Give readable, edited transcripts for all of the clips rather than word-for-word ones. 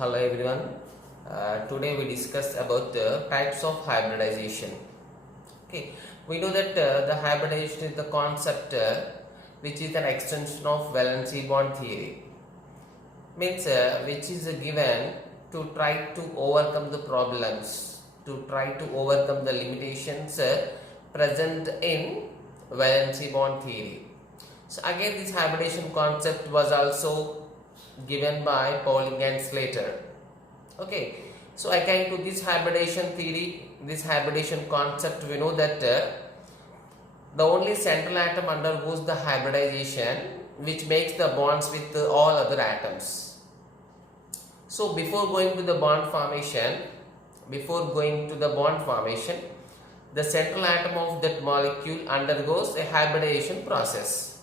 Hello everyone. Today we discuss about the types of hybridization. Okay, we know that the hybridization is the concept which is an extension of valency bond theory. Means which is given to try to overcome the problems, to try to overcome the limitations present in valency bond theory. So again, this hybridization concept was also given by Pauling and Slater. Okay, so according to this hybridization theory, this hybridization concept, we know that the only central atom undergoes the hybridization which makes the bonds with all other atoms. So before going to the bond formation, the central atom of that molecule undergoes a hybridization process.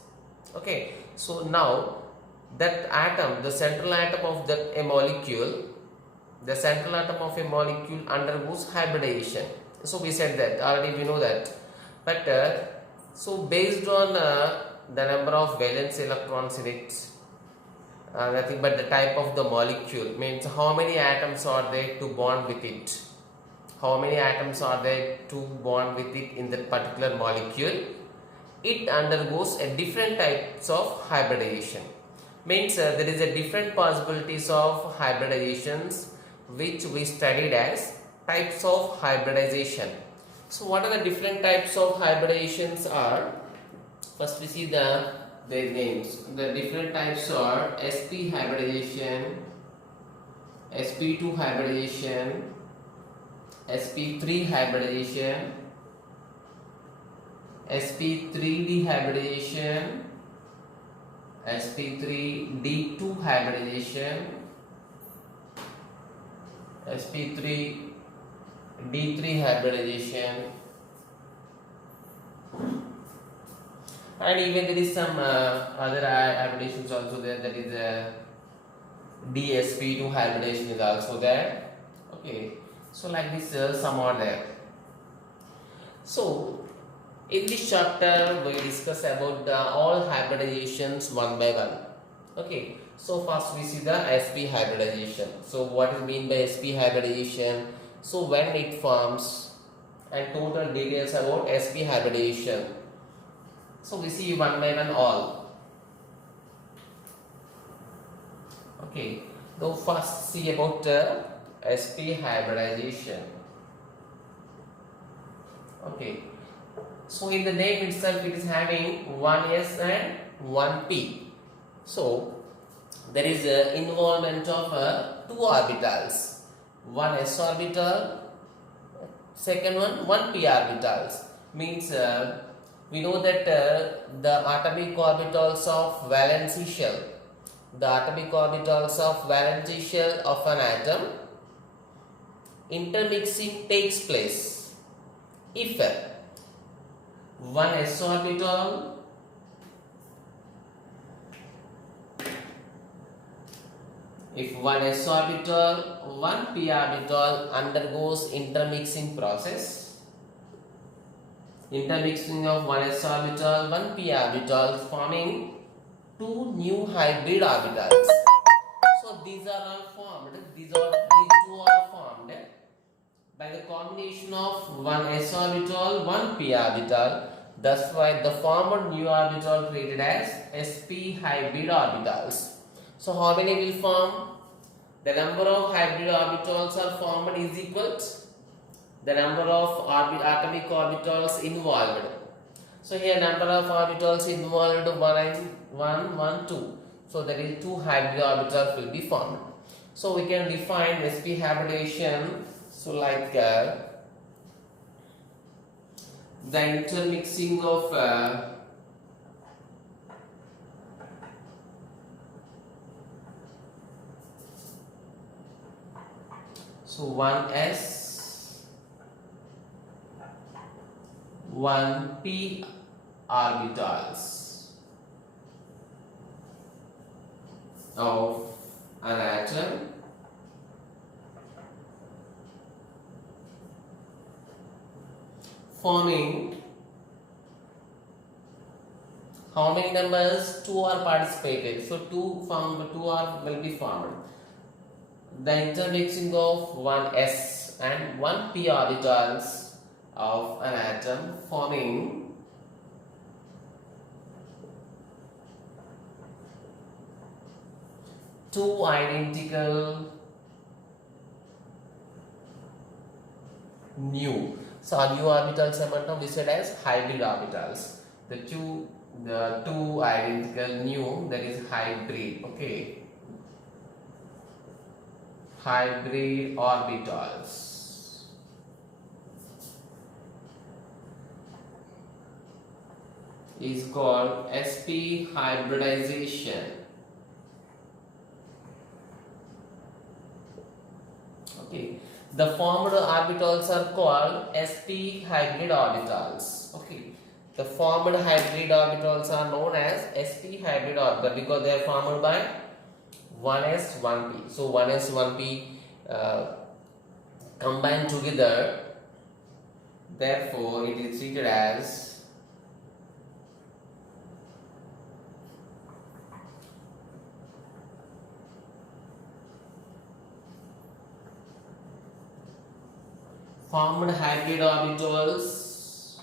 Okay, so now that atom, the central atom of that a molecule, undergoes hybridization. So we said that already, we know that. But so based on the number of valence electrons in it, nothing but the type of the molecule, means how many atoms are there to bond with it. How many atoms are there to bond with it in that particular molecule? It undergoes a different types of hybridization. Means there is a different possibilities of hybridizations which we studied as types of hybridization. So what are the different types of hybridizations are? First we see their names. The different types are SP hybridization, SP2 hybridization, SP3 hybridization, SP3D hybridization, SP3D2 hybridization, SP3D3 hybridization, and even there is some other hybridizations also there, that is DSP2 hybridization is also there. Okay, so like this some are there. So in this chapter we discuss about all hybridizations one by one. Okay, so first we see the SP hybridization. So what is mean by SP hybridization? So when it forms, and total details about SP hybridization. So we see one by one all. Okay, so first see about SP hybridization. Okay, so in the name itself it is having one S and one P. So there is involvement of two orbitals, one s orbital, second one p orbitals. Means we know that the atomic orbitals of valency shell, of an atom, intermixing takes place if one s orbital one p orbital undergoes intermixing process, intermixing of one s orbital, one p orbital, forming two new hybrid orbitals. So these two are formed by the combination of one s orbital, one p orbital. That's why the formed new orbital created as sp hybrid orbitals. So how many will form? The number of hybrid orbitals are formed is equal to the number of atomic orbitals involved. So here number of orbitals involved 1, 2. So there is 2 hybrid orbitals will be formed. So we can define sp hybridization. So like the intermixing of so 1s 1p orbitals of an atom forming how many numbers? 2 are participated, so 2 will be formed. the intermixing of one s and one p orbitals of an atom forming two identical new. So new orbitals we said as hybrid orbitals. The two identical new, that is hybrid. Okay, hybrid orbitals is called SP hybridization. Okay, the formed orbitals are called SP hybrid orbitals. Okay, the formed hybrid orbitals are known as SP hybrid orbital because they are formed by 1s 1p. So 1s 1p combined together, therefore it is treated as formed hybrid orbitals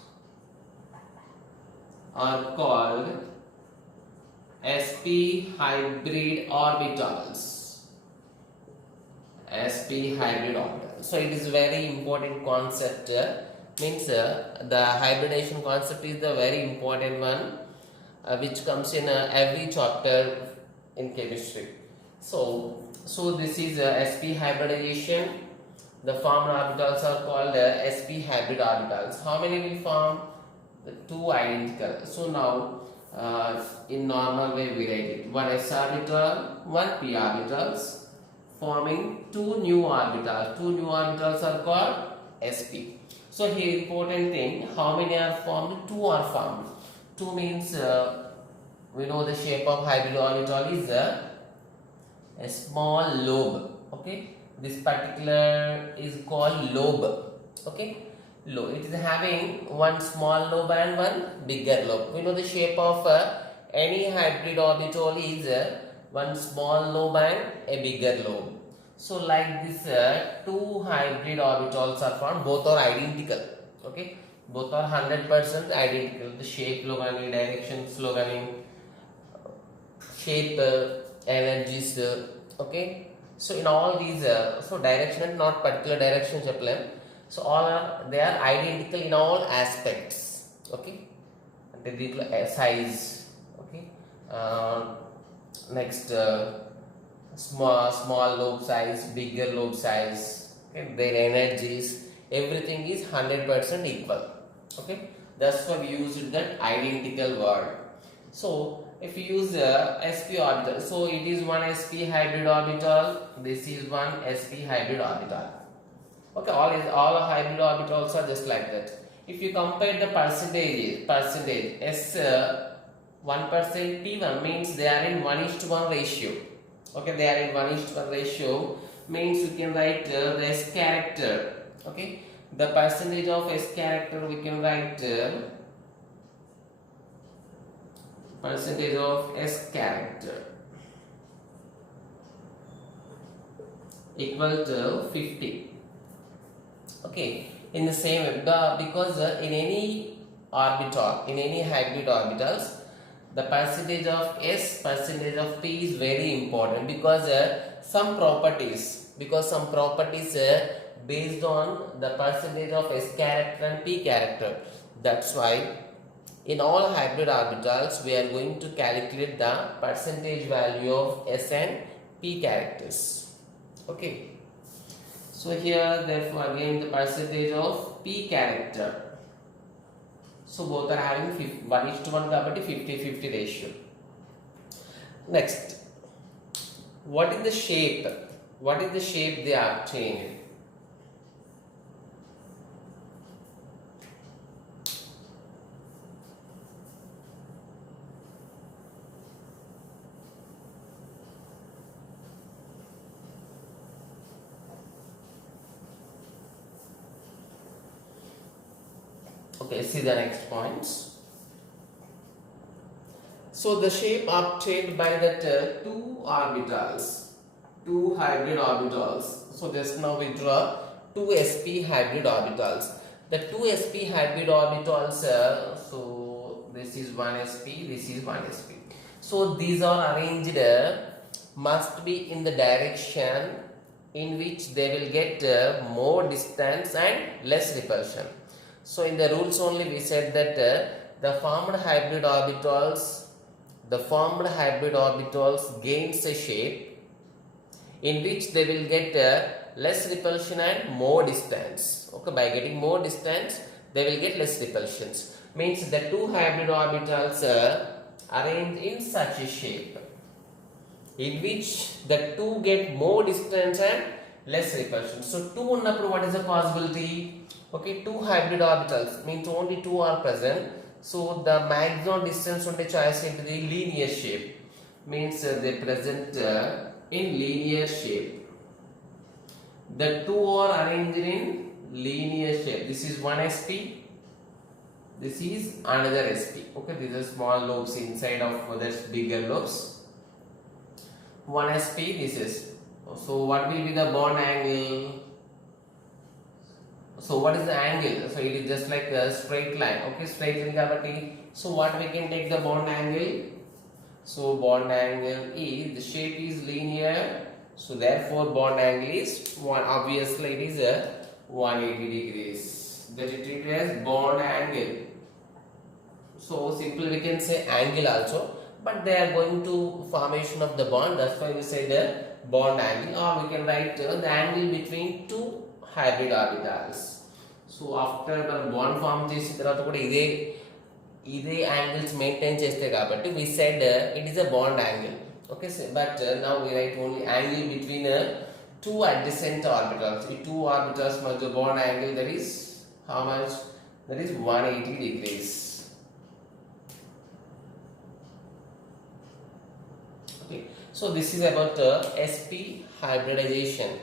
are called SP hybrid orbitals. SP hybrid orbitals. So it is very important concept. Means the hybridization concept is the very important one, which comes in every chapter in chemistry. So this is SP hybridization. The formed orbitals are called SP hybrid orbitals. How many will form? The two identical. So now in normal way we write it: one s orbital, one p orbitals forming two new orbitals. Two new orbitals are called sp. So here important thing, how many are formed? Two are formed. Two means we know the shape of hybrid orbital is a small lobe. Okay, this particular is called lobe. Okay, it is having one small lobe and one bigger lobe. We know the shape of any hybrid orbital is one small lobe and a bigger lobe. So like this two hybrid orbitals are formed. Both are identical. Okay, both are 100% identical. The shape logami, direction logami, shape energies. Okay, so in all these so direction, not particular direction chapter. So all they are identical in all aspects. Okay, the size. Okay, next small lobe size, bigger lobe size. Okay, their energies, everything is 100% equal. Okay, that's why we used that identical word. So if you use sp orbital, so it is one sp hybrid orbital. This is one sp hybrid orbital. Okay, all hybrid orbitals are just like that. If you compare the percentage s 1% p1 means they are in 1:1 ratio. Okay, they are in 1:1 ratio means we can write the s character. Okay, the percentage of s character we can write percentage of s character equal to 50. Okay, in the same way, because in any orbital, in any hybrid orbitals, the percentage of s, percentage of p is very important because some properties based on the percentage of s character and p character. That's why in all hybrid orbitals we are going to calculate the percentage value of s and p characters. Okay. So here therefore again the percentage of p character. So both are having 1:1 కాబట్టి 50-50 ratio. Next, what is the shape? What is the shape they are obtained? Okay, see the next points. So the shape obtained by that two orbitals two hybrid orbitals. So just now we draw two sp hybrid orbitals. The two sp hybrid orbitals, so this is one sp, this is one sp. So these are arranged must be in the direction in which they will get more distance and less repulsion. So in the rules only we said that the formed hybrid orbitals gains a shape in which they will get less repulsion and more distance. Okay, by getting more distance they will get less repulsions. Means the two hybrid orbitals arranged in such a shape in which the two get more distance and less repulsion. So 2 unnappudu what is the possibility? Okay, two hybrid orbitals means only two are present. So the maximum distance unde choice into the linear shape. Means they present in linear shape. The two are arranged in linear shape. This is one sp. This is another sp. Okay, these are small lobes inside of this bigger lobes. One sp, this is. So what will be the bond angle? So what is the angle? So it is just like a straight line. Okay, straight line kabatti. So what we can take the bond angle? So bond angle is, the shape is linear. So therefore bond angle is one. Obviously it is a 180 degrees. That it is as bond angle. So simply we can say angle also. But they are going to formation of the bond. That's why we say the bond angle. Or we can write the angle between two hybrid orbitals. So after the bond form chesi tarvata kuda ide angles maintain cheste kabatti we said it is a bond angle. Okay, so, but now we write only angle between two adjacent orbitals. The two orbitals madhya bond angle, that is how much? That is 180 degrees. Okay, so this is about sp hybridization.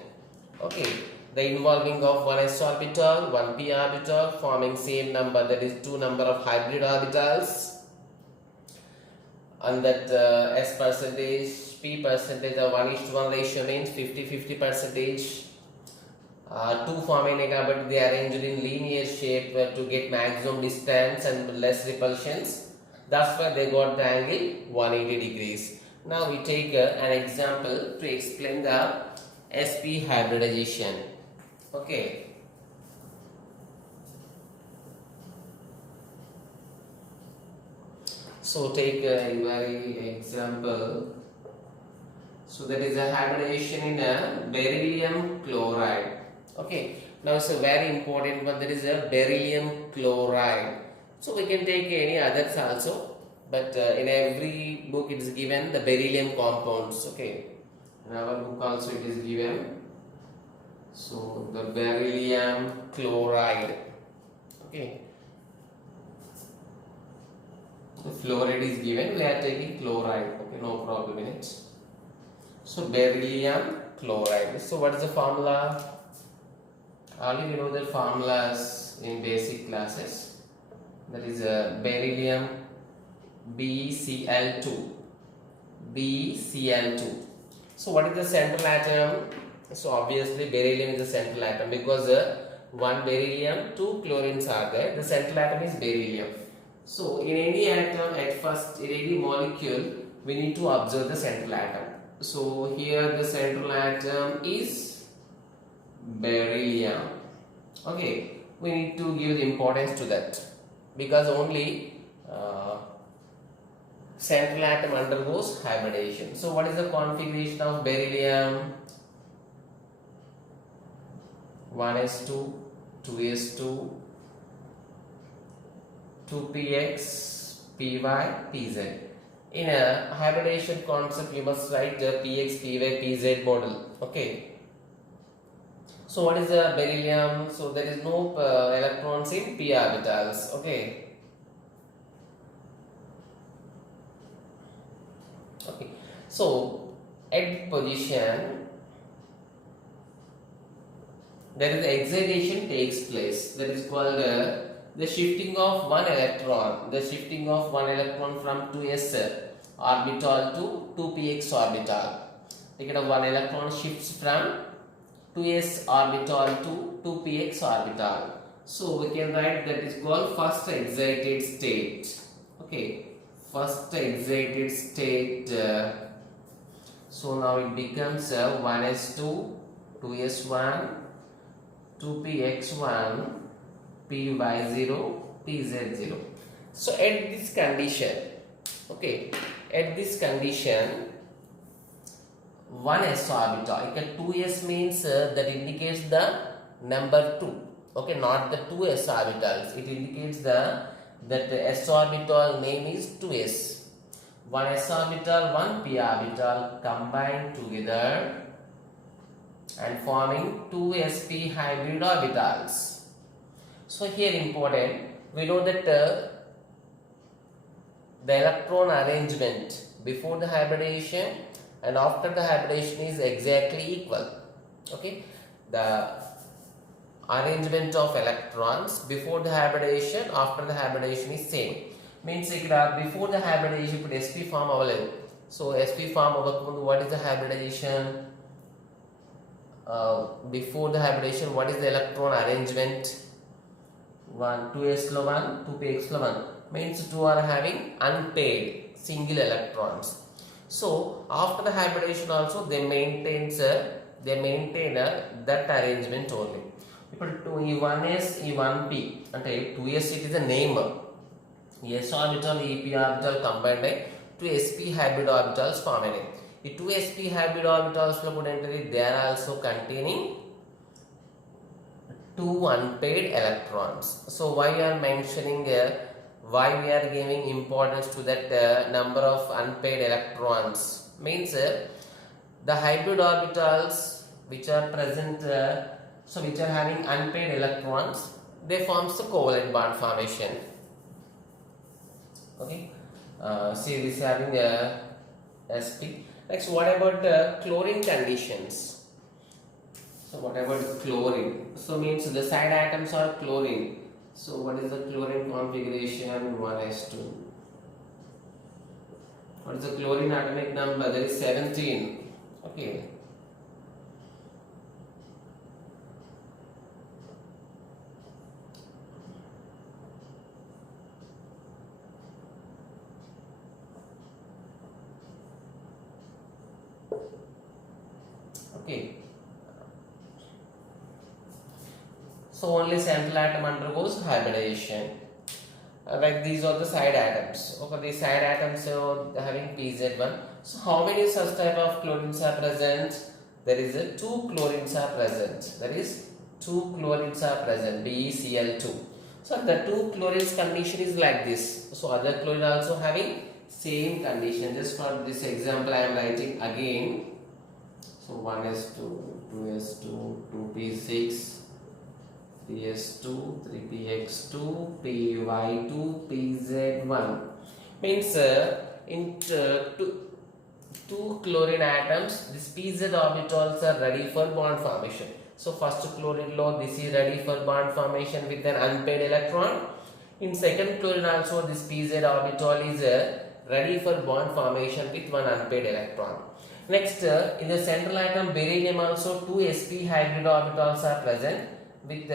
Okay, the involving of one s orbital, one p orbital forming same number, that is two number of hybrid orbitals, and that s percentage, p percentage of 1:1 ratio means 50-50 percentage. Two forming but they are arranged in linear shape to get maximum distance and less repulsions. That's why they got the angle 180 degrees. Now we take an example to explain the sp hybridization. Okay. So take a very example. So that is a hybridization in a beryllium chloride. Okay. Now it's a very important one, that is a beryllium chloride. So we can take any others also. But in every book it is given the beryllium compounds. Okay, in our book also it is given. So the beryllium chloride. Okay, the fluoride is given. We are taking chloride. Okay, no problem in it. So beryllium chloride. So what is the formula? Only we know the formulas in basic classes. That is beryllium BCl2. So what is the central atom? So obviously beryllium is the central atom because one beryllium, two chlorines are there. The central atom is beryllium. So in any atom at first, in any molecule, we need to observe the central atom. So here the central atom is beryllium. Okay, we need to give the importance to that because only central atom undergoes hybridization. So what is the configuration of beryllium? 1s2, 2s2, 2px, py, pz. In a hybridization concept, you must write the px, py, pz model. Okay. So what is the beryllium? So there is no electrons in p orbitals. Okay. Okay. So at position there is excitation takes place. That is called the shifting of one electron. The shifting of one electron from 2s orbital to 2px orbital. ఇక్కడ one electron shifts from 2s orbital to 2px orbital. So we can write that is called first excited state. Okay, first excited state. So now it becomes 1s2, 2s1, 2px1, py0, pz0. So at this condition, okay, at this condition, 1s orbital, 2s means that indicates the number 2. Okay, not the 2s orbitals. It indicates that the s orbital name is 2s. 1s orbital, 1p orbital combined together and forming 2sp hybrid orbitals. So here important, we know that the electron arrangement before the hybridization and after the hybridization is exactly equal. Okay, the arrangement of electrons before the hybridization, after the hybridization is same. Means before the hybridization put sp form available. So sp form avakamundu what is the hybridization? Before the hybridization, what is the electron arrangement? 2s lo 1, 2px lo 1, means 2 are having unpaired single electrons. So after the hybridization also they maintain that arrangement only. ఇప్పుడు E1s, E1p అంటే 2s it is a name. S orbital, EP orbital combined by 2sp hybrid orbitals form అయినాయి. ఈ 2sp hybrid orbitals లో కూడా ఏంటది, they are also containing 2 unpaired electrons. So why we are mentioning why we are giving importance to that number of unpaired electrons means the hybrid orbitals which are present, so which are having unpaired electrons, they forms the covalent bond formation. Okay, see this having sp. Next, what about chlorine conditions? So what about chlorine? So means the side atoms are chlorine. So what is the chlorine configuration? 1s2. What is the chlorine atomic number? There is 17. Okay. Okay. So only central atom undergoes hybridization. Like these are the side atoms. Okay, these side atoms are having pz1. So how many such type of chlorines are present? There is 2 chlorines are present. There is 2 chlorines are present. BeCl2. So the 2 chlorines condition is like this. So other chlorine also having same condition. Just for this example I am writing again. So 1s2, 2s2, 2p6, 3s2, 3px2, py2, pz1. Means in two chlorine atoms, these pz orbitals are ready for bond formation. So first chlorine law, this is ready for bond formation with an unpaired electron. In second chlorine also, this pz orbital is ready for bond formation with one unpaired electron. Next, in the central atom beryllium also 2 sp hybrid orbitals are present with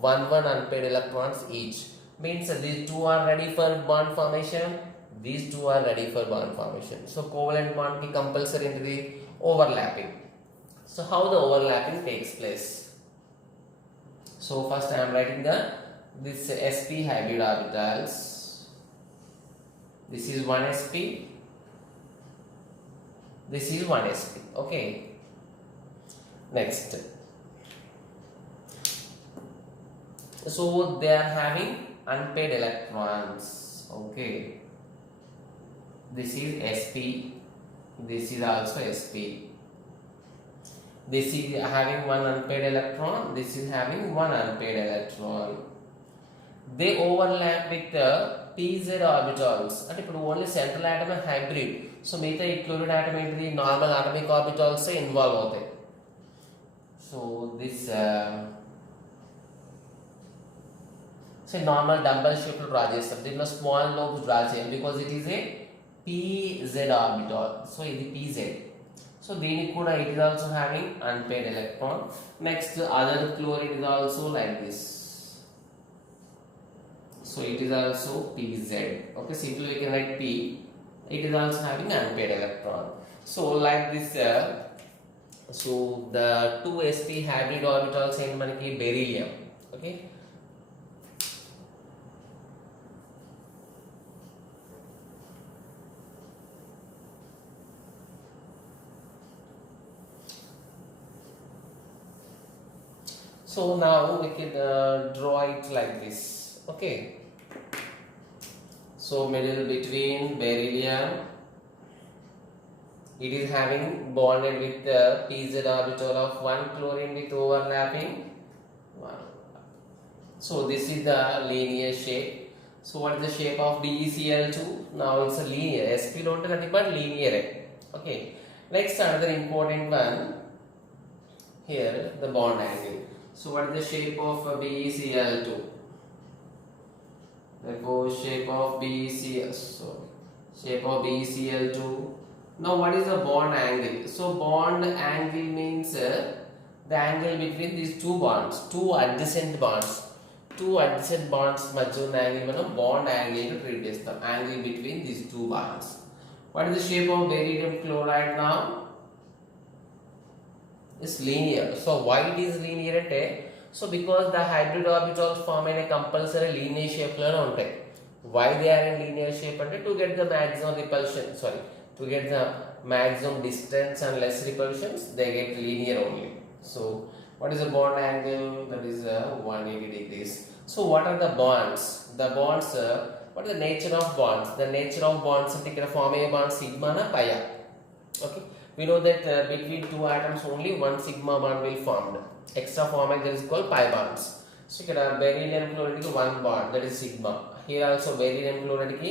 1 unpaired electrons each. Means these 2 are ready for bond formation, these 2 are ready for bond formation. So covalent bond ki compulsory into the overlapping. So how the overlapping takes place? So first I am writing this sp hybrid orbitals. This is 1 sp. This is 1 sp. Okay. Next. So they are having unpaired electrons. Okay. This is sp. This is also sp. This is having 1 unpaired electron. This is having 1 unpaired electron. They overlap with the pz orbitals. And ఇప్పుడు only central atom hybrid. So మిగతా ఈ chlorine atom ఏంటిది normal atomic orbitals involve అవుతాయి. So this so normal dumbbell shape draw చేస్తాం. దీంట్లో small lobes draw చేయాలి because it is a pz orbital. So ఇది pz. So దీనికి కూడా it is also having unpaired electron. Next other chlorine is also like this. So it is also Pz. Okay, simply we can write P. It is also having unpaired electron. So like this, so the two sp hybrid orbitals in manaki beryllium. Okay. So now we can draw it like this. Okay. So middle between beryllium, it is having bonded with the pz orbital of one chlorine with overlapping one. So this is the linear shape. So what is the shape of BeCl2? Now it's a linear. sp don't nothing but linear. Okay. Next another important one. Here the bond angle. So what is the shape of BeCl2? Therefore shape of BeCl2. Now what is the bond angle? So bond angle means the angle between these two bonds, two adjacent bonds మధ్య ఉన్న angle మనం bond angle గా treat చేస్తాం. Angle between these two bonds. What is the shape of beryllium chloride now? Is linear. So why it is linear అంటే, so because the hybrid orbitals form in a compulsory linear shape లో ఉంటాయి. Why they are in linear shape అంటే to get the maximum repulsion, to get the maximum distance and less repulsions, they get linear only. So what is the bond angle? That is 180 degrees. So what are the bonds? The bonds, what is the nature of bonds? The nature of bonds అంటే ఇక్కడ form అయ్యే bonds sigma na pi. Okay. We know that between two atoms only one sigma bond will formed. Extra forming that is called pi bonds. So here beryllium chloride ki one bond, that is sigma. Here also beryllium chloride ki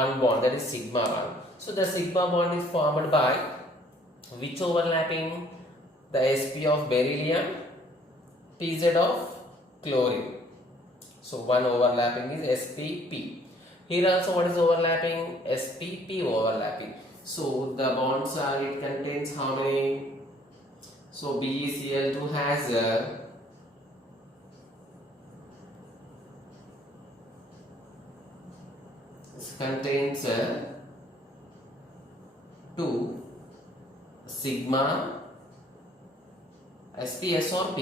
one bond, that is sigma bond. So the sigma bond is formed by which overlapping? The sp of beryllium, pz of chlorine. So one overlapping is spp. Here also what is overlapping? spp overlapping. So the bonds are, it contains how many? So BeCl2 has contains 2 sigma sp s or p.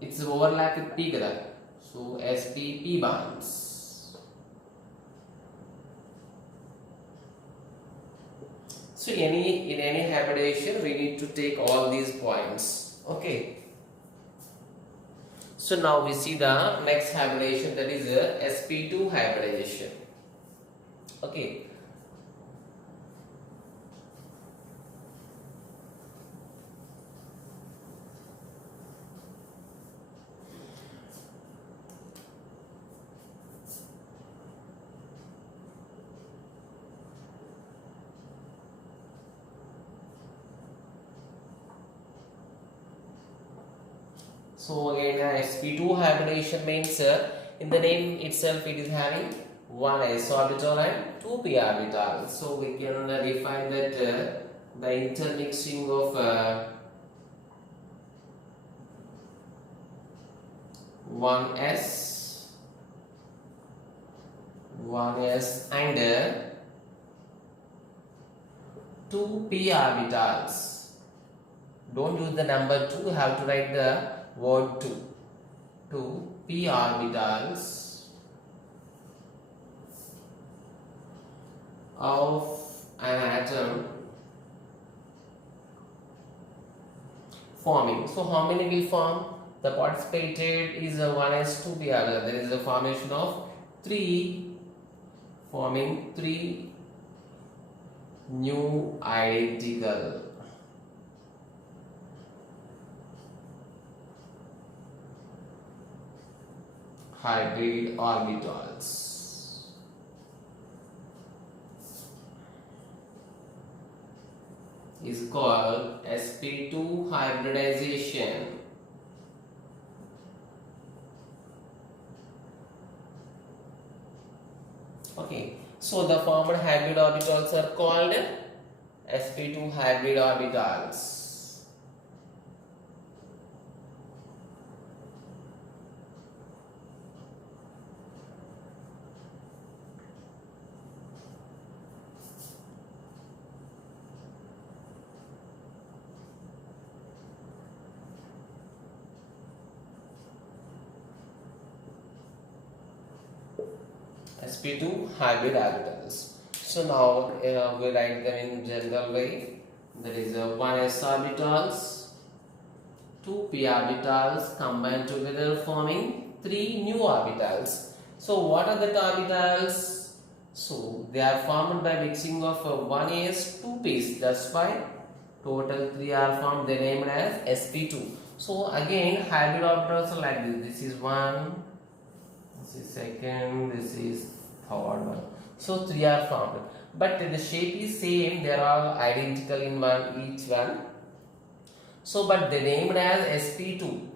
It's overlap with p kada. So spp bonds. So in any hybridization we need to take all these points. Okay. So now we see the next hybridization, that is SP2 hybridization. Okay. So again SP2 hybridization means in the name itself it is having one s orbital and two p orbital. So we can define that the intermixing of one s and two p orbitals. Don't use the number 2, you have to write the word 2 p orbitals of an atom forming. So how many will form? The participated is 1s 2p orbital. There is a formation of 3, forming 3 new identical hybrid orbitals. Is called SP2 hybridization. Okay, so the formed hybrid orbitals are called sp2 hybrid orbitals. sp2 hybrid orbitals. So now we write them in general way. There is 1s orbitals, 2 p orbitals combined together forming 3 new orbitals. So what are the orbitals? So they are formed by mixing of 1s 2 p's. That's why total 3 are formed. They named as sp2. So again hybrid orbitals are like this. This is 1. This is second, this is third one. So 3 are formed, but the shape is same. They are all identical in each one. So but they named as sp2.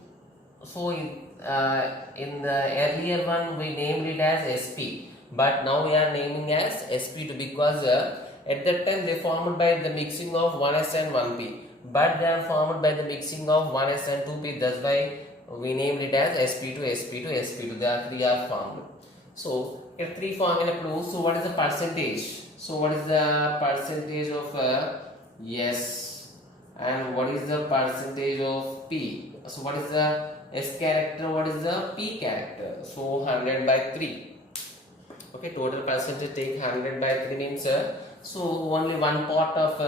So in the earlier one we named it as sp, but now we are naming as sp2 because at that time they formed by the mixing of 1s and 1p, but they are formed by the mixing of 1s and 2p. That's why we named it as sp2, sp2, sp2. There are 3 are formed. So if 3 form in a clue, so what is the percentage? So what is the percentage of s, and what is the percentage of p? So what is the s character, what is the p character? So 100 by 3. Okay, total percentage take 100 by 3 means so only one part of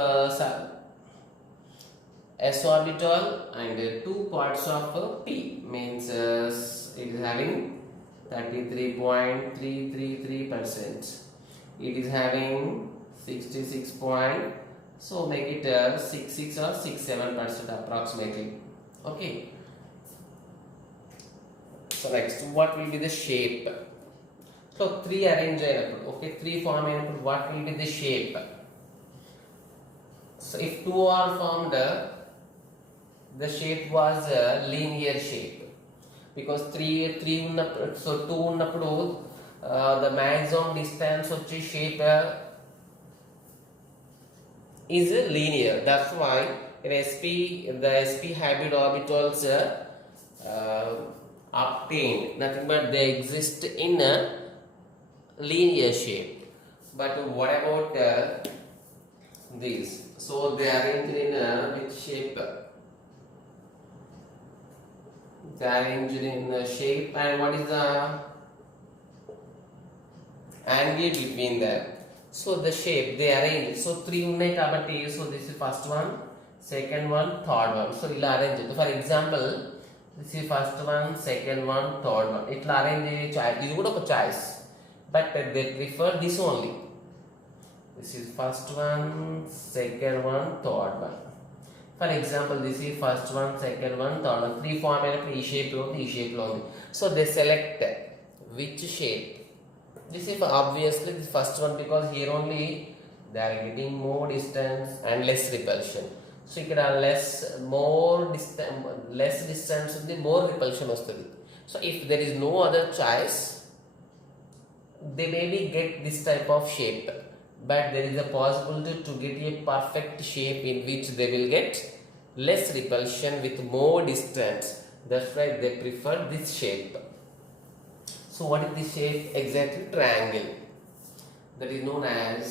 s orbital and 2 parts of p means it is having 33.333%. It is having 66 point, so make it 66 or 67% approximately. Okay. So next, what will be the shape? So 3 arrange input. Okay, 3 form input. What will be the shape? So if 2 are formed, the shape was a linear shape. Because 3 ఉన్నప్పుడు, so 2 ఉన్నప్పుడు the maximum distance వచ్చి shape is linear. That's why in the sp hybrid orbitals obtained nothing but they exist in a linear shape. But what about these? So they are arranged in which shape? They are arranged in shape, and what is the angle between them? So the shape they arrange. So 3 ఉన్నాయి కాబట్టి, so this is first one, second one, third one. So ఇలా arrange. For example, this is first one, second one, third one. ఇట్లా arrange ఇది కూడా ఒక choice, but they prefer this only. This is first one, second one, third one. For example, this is first one, second one, third one. 3 form అయినప్పుడు ఈ shape లో ఉంది, ఈ shape లో ఉంది. So they select which shape. This is obviously this first one because here only they are getting more distance and less repulsion. So ఇక్కడ less distance ఉంది, more repulsion వస్తుంది. So if there is no other choice, they maybe get this type of shape, but there is a possibility to get a perfect shape in which they will get less repulsion with more distance. That's why they prefer this shape. So what is this shape? Exactly triangle. That is known as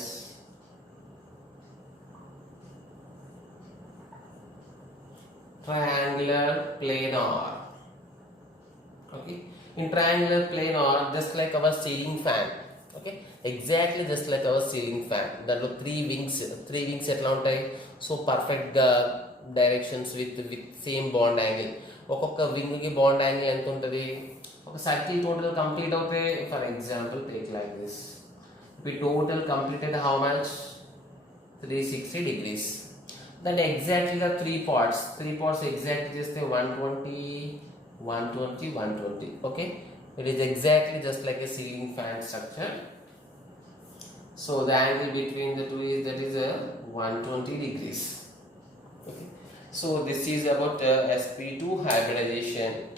triangular planar. Okay, in triangular planar, just like our ceiling fan. Okay, exactly just like our ceiling fan. దాంట్లో 3 wings ఎట్లా ఉంటాయి? So perfect గా directions with same bond angle. ఒక్కొక్క wing కి bond angle ఎంత ఉంటుంది? ఒక circle total complete అవుతే, for example take like this, we total completed how much? 360 degrees. Then exactly the 3 parts exactly just 120, 120, 120. Okay, it is exactly just like a ceiling fan structure. So the angle between the two is 120 degrees. Okay, so this is about SP2 hybridization.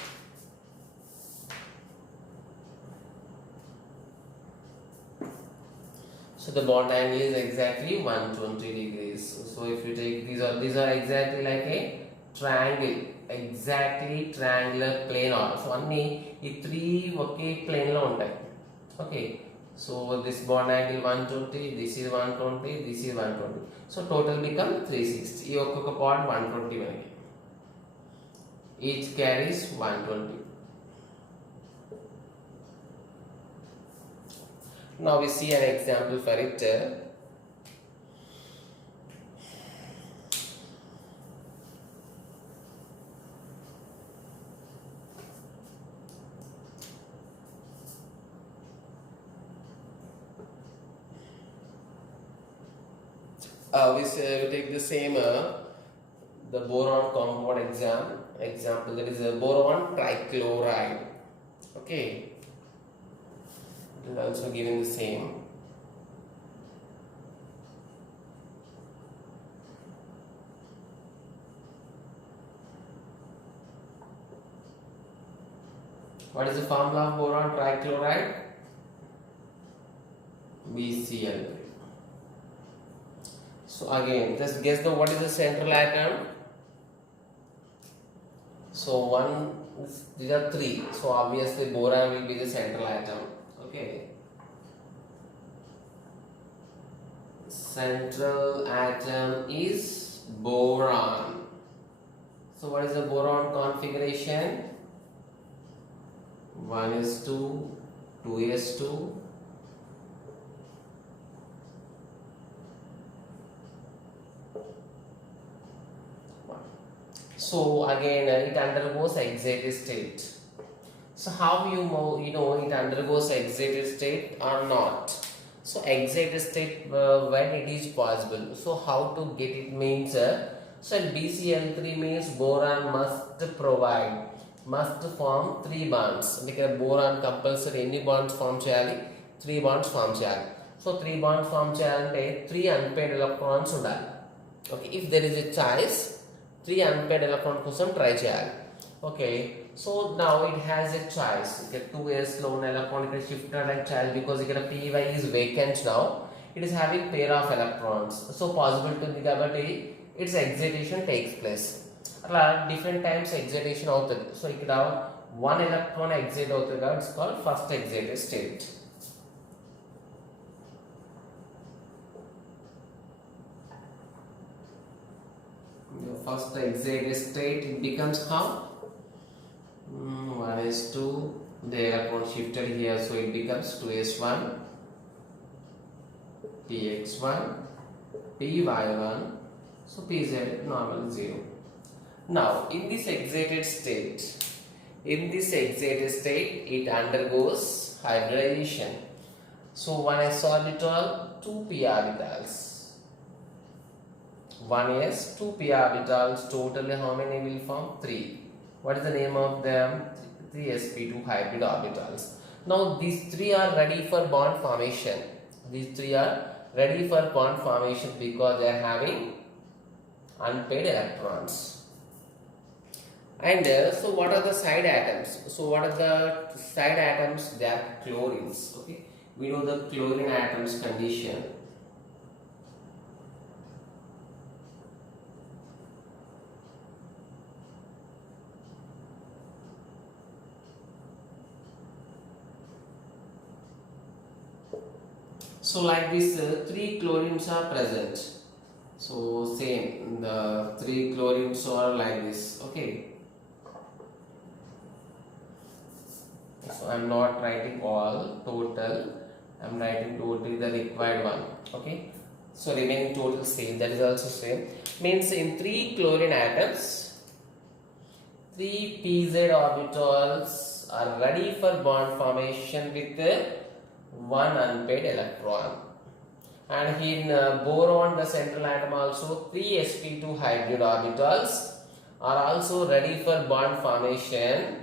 So the bond angle is exactly 120 degrees. So if you take these are exactly like a triangle, exactly triangular plane or so అన్ని ఈ 3 ఒకే plane లో ఉంటాయి. Okay, so this bond angle 120, this is 120, this is 120, so total become 360. ఈ ఒక్కొక్క point 120 మనకి, each carries 120. Now we see an example for it. We take the same the boron compound example, that is a boron trichloride. Okay, it is also given the same. What is the formula of boron trichloride? BCl. So again, just guess what is the central atom. So these are 3. So obviously boron will be the central atom. Okay. Central atom is boron. So what is the boron configuration? 1s2, 2s2. So again it undergoes excited state. So how you know it undergoes excited state or not? So excited state when it is possible. So how to get it means so BCl3 means boron must form 3 bonds. Because boron compulsory any bonds form cheyali, 3 bonds form cheyali. So 3 bonds form cheyalante 3 unpaired electrons undali. Okay, if there is a choice 3 unpaired electron కోసం try చేయాలి. Okay, so now it has a choice. Okay, 2s లో ఉన్న electron ఇక్కడ shift అవ్వడానికి చేయాలి, because ఇక్కడ py is vacant now. It is having pair of electrons, so possibility ఉంది కాబట్టి its excitation takes place. అలా different times excitation అవుతుంది. సో ఇక్కడ 1 electron excite అవుతుంది కాబట్టి it's called first excited state. First excited state, it becomes how 1s2, the electron shifted here, so it becomes 2s1, px1, py1, so pz normal 0. Now in this excited state it undergoes hybridization. So 1s orbital, 2 p orbitals, 1s, 2 p orbitals, totally how many will form? 3. What is the name of them? 3 SP2 hybrid orbitals. Now these 3 are ready for bond formation. Because they are having unpaired electrons. And so what are the side atoms? They are chlorines. Okay, we know the chlorine atoms condition. So like this 3 chlorines are present. So same, the 3 chlorines are like this. Okay, so I am not writing all total, I am writing totally the required one. Okay, so remaining total same, that is also same. Means in 3 chlorine atoms 3 pz orbitals are ready for bond formation with 1 unpaired electron. And in boron, the central atom, also 3 SP2 hybrid orbitals are also ready for bond formation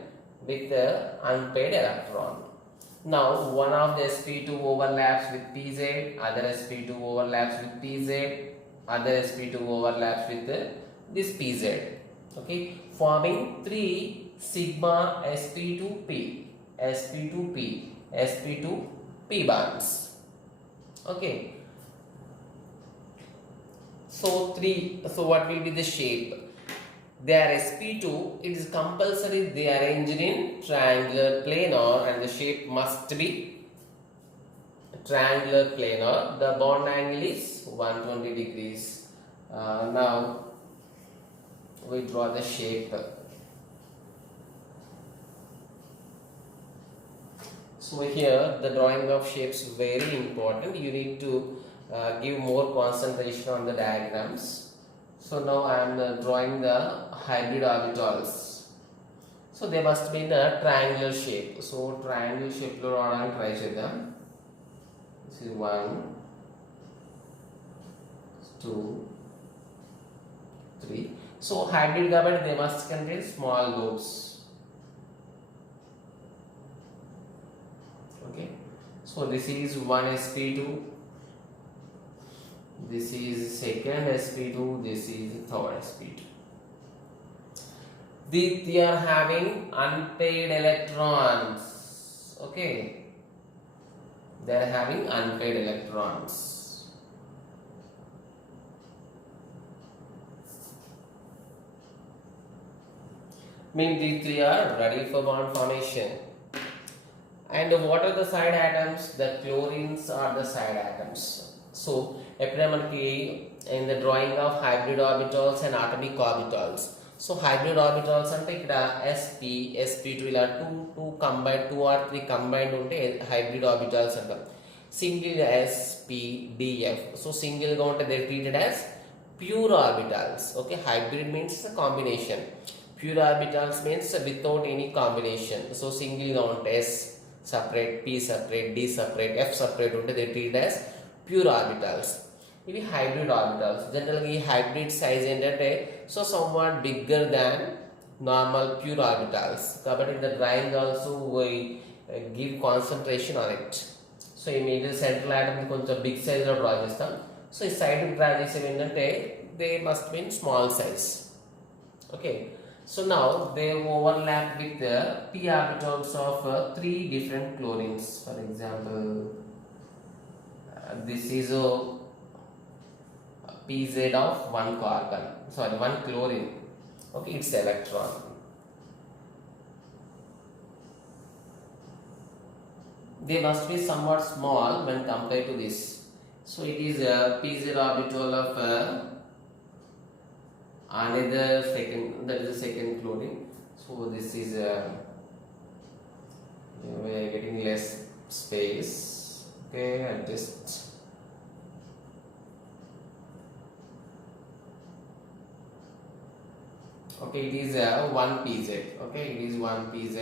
with the unpaired electron. Now one of the SP2 overlaps with pz, other SP2 overlaps with pz, other SP2 overlaps with this pz. Okay, forming 3 sigma sp2p, sp2p, sp2p bonds. Okay, So 3, so what will be the shape? They are SP2, it is compulsory they are arranged in triangular planar and the shape must be triangular planar. The bond angle is 120 degrees. Now we draw the shape. So here the drawing of shapes very important. You need to give more concentration on the diagrams. So now I am drawing the hybrid orbitals. So they must be in a triangular shape. So triangle shape lo ravaniki try cheddam. This is 1, 2, 3. So hybrid kabatti they must contain small lobes. Okay. So this is one SP2. This is second SP2. This is third SP2. They are having unpaired electrons. Okay. They are having unpaired electrons. Means these three are ready for bond formation. And what are the side atoms? The chlorines are the side atoms. So, in the drawing of hybrid orbitals and atomic orbitals. So, hybrid orbitals ante ikkada sp, sp2 ila 2 combined, 2 or 3 combined unte hybrid orbitals antam. Single sp, df. So, single ga unte they are treated as pure orbitals. Okay, hybrid means a combination. Pure orbitals means without any combination. So, single ga unte s separate, p separate, d separate, f separate unte they treated as pure orbitals. Ivi hybrid orbitals. Generally hybrid size endante so somewhat bigger than normal pure orbitals. Kabatti in the drawing also we give concentration on it. So in middle central atom koncham big size lo draw chestam. So ee side draw chesevi endante they must be in small size. Okay. So now they overlap with the p orbitals of 3 different chlorines. For example, this is a pz of 1 carbon. Sorry, 1 chlorine. Okay, its electron. They must be somewhat small when compared to this. So it is a pz orbital of another second, that is the second chlorine. So this is we are getting less space. Okay, adjust. Okay, it is 1 pz. Okay, it is 1 pz.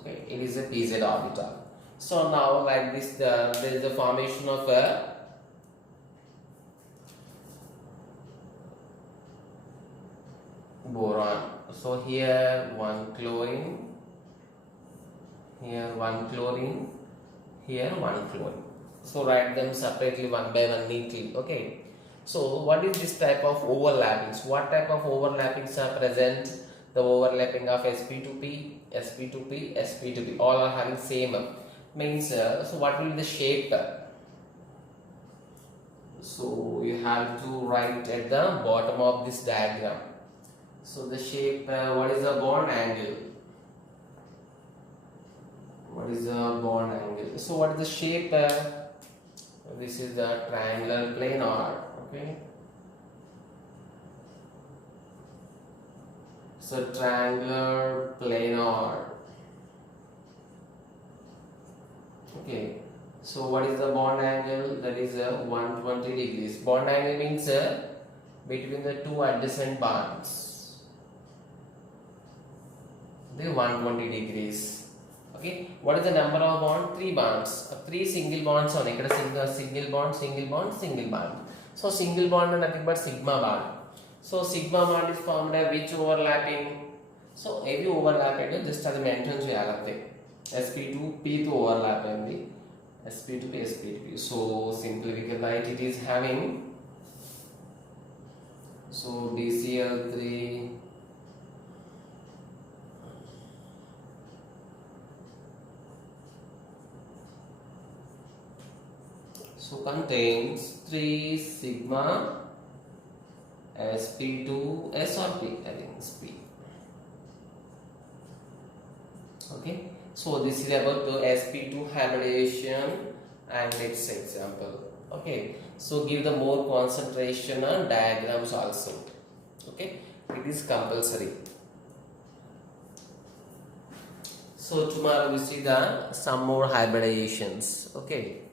Okay, it is a pz orbital. So now like this there is the formation of a boron. So here 1 chlorine, here 1 chlorine, here 1 chlorine. So write them separately one by one neatly. Okay. So what is this type of overlappings? What type of overlappings are present? The overlapping of sp2p, sp2p, sp2p, all are having same means. So what will be the shape? So you have to write at the bottom of this diagram. So the shape, what is the bond angle? What is the bond angle? So what is the shape? This is the triangular planar. Okay. So triangular planar. Okay. So what is the bond angle? That is 120 degrees. Bond angle means between the two adjacent bonds. They 120 degrees. Okay. What is the number of bonds? 3 bonds. 3 single bonds on ikkada single bond, single bond, single bond. So single bond is nothing but sigma bond. So sigma bond is formed by which overlapping? So every overlapping just as mentioned cheyalante. sp2p to overlap andi. sp2p, sp2p. So simply we can write it is having. So bcl3. So contains 3 sigma SP2 S or P. I think it's P. Okay. So this is about the SP2 hybridization and its example. Okay. So give the more concentration on diagrams also. Okay. It is compulsory. So tomorrow we see the some more hybridizations. Okay.